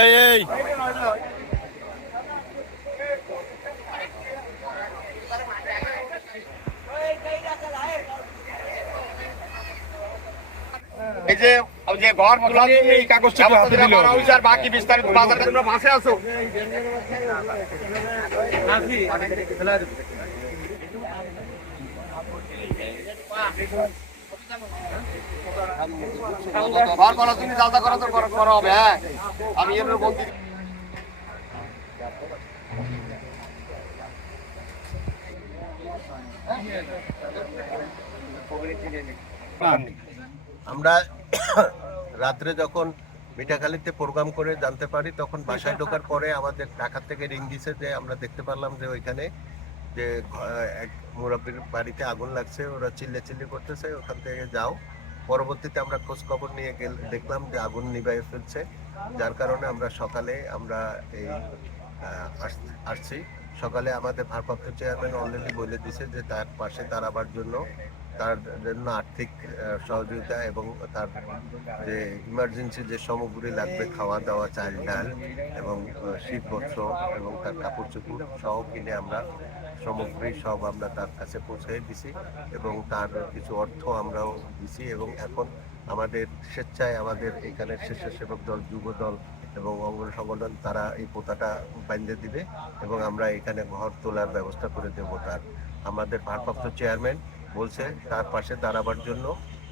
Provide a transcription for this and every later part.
এই এই। এই যে ওই যে ঘর তোলা এই কাগজটা করা হয়েছে আর বাকি বিস্তারিত বাজার তোমরা মাসে আছো। হ্যাঁ? আমরা রাত্রে যখন মিঠাখালীতে প্রোগ্রাম করে জানতে পারি, তখন বাসায় ঢোকার পরে আমাদের ঢাকা থেকে রিং দিছে যে আমরা দেখতে পারলাম যে ওইখানে যে এক মুরব্বীর বাড়িতে আগুন লাগছে, ওরা চিল্লে চিল্লি করতেছে, ওখান থেকে যাও। পরবর্তীতে আমরা খোঁজ খবর নিয়ে গেল, দেখলাম যে আগুন নিভাই ফেলছে। যার কারণে আমরা সকালে আমরা এই আসছি। সকালে আমাদের ভারপ্রাপ্ত চেয়ারম্যান অলরেডি বলে দিছে যে তার পাশে দাঁড়াবার জন্য তার জন্য আর্থিক সহযোগিতা এবং তার যে ইমার্জেন্সি যে সামগ্রী লাগবে খাওয়া দাওয়া চাল ডাল এবং আহ, শীত বস্ত্র এবং তার কাপড় চোপড় সহ কিনে আমরা সামগ্রী সব আমরা তার কাছে পৌঁছে দিছি এবং তার কিছু অর্থ আমরাও দিছি এবং এখন আমাদের স্বেচ্ছায় আমাদের এখানে স্বেচ্ছাসেবক দল যুব দল এবং অঙ্গ সংগঠন তারা এই পোতাটা বাঁধে দিবে এবং আমরা এখানে ঘর তোলার ব্যবস্থা করে দেবো তার। আমাদের ভারপ্রাপ্ত চেয়ারম্যান বলছে, তার পাশে দাঁড়াবার জন্য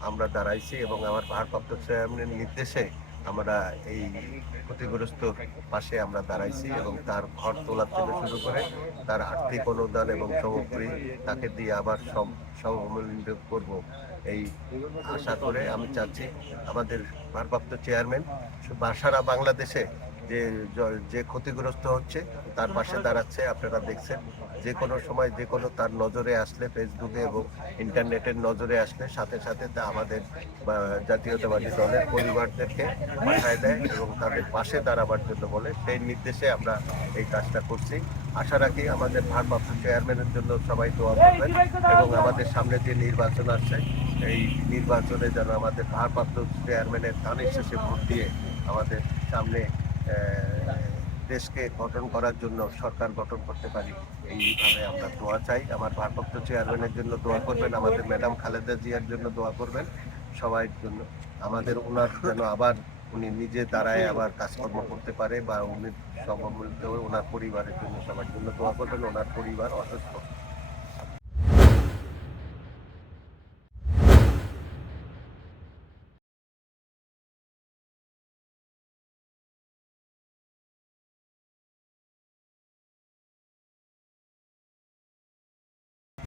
আমরা দাঁড়াইছি এবং আমার ভারপ্রাপ্ত চেয়ারম্যানের নির্দেশে আমরা এই ক্ষতিগ্রস্ত পাশে আমরা দাঁড়াইছি এবং তার ঘর তোলার থেকে শুরু করে তার আর্থিক অনুদান এবং সামগ্রী তাকে দিয়ে আবার সব সমন্বিত করব। এই আশা করে আমি চাচ্ছি আমাদের ভারপ্রাপ্ত চেয়ারম্যান সারা বাংলাদেশে যে যে ক্ষতিগ্রস্ত হচ্ছে, তার পাশে দাঁড়াচ্ছে। আপনারা দেখছেন, যে কোনো সময় যে কোনো তার নজরে আসলে ফেসবুকে এবং ইন্টারনেটের নজরে আসলে সাথে সাথে তা আমাদের জাতীয়তাবাদী দলের পরিবারদেরকে পাঠায় দেয় এবং তাদের পাশে দাঁড়াবার জন্য বলে সেই নির্দেশে আমরা এই কাজটা করছি। আশা রাখি আমাদের ভারপ্রাপ্ত চেয়ারম্যানের জন্য সবাই দোয়া করবেন এবং আমাদের সামনে যে নির্বাচন আসছে এই নির্বাচনে যেন আমাদের ভারপ্রাপ্ত চেয়ারম্যানের ধানের শেষে ভোট দিয়ে আমাদের সামনে দেশকে গঠন করার জন্য সরকার গঠন করতে পারি, এইভাবে আমরা দোয়া চাই। আমার ভারপ্রাপ্ত চেয়ারম্যানের জন্য দোয়া করবেন, আমাদের ম্যাডাম খালেদা জিয়ার জন্য দোয়া করবেন, সবাই জন্য। আমাদের ওনার যেন আবার উনি নিজে দাঁড়ায় আবার কাজকর্ম করতে পারে বা উনি সম্মিলিত ওনার পরিবারের জন্য সবার জন্য দোয়া করবেন, ওনার পরিবার অসুস্থ।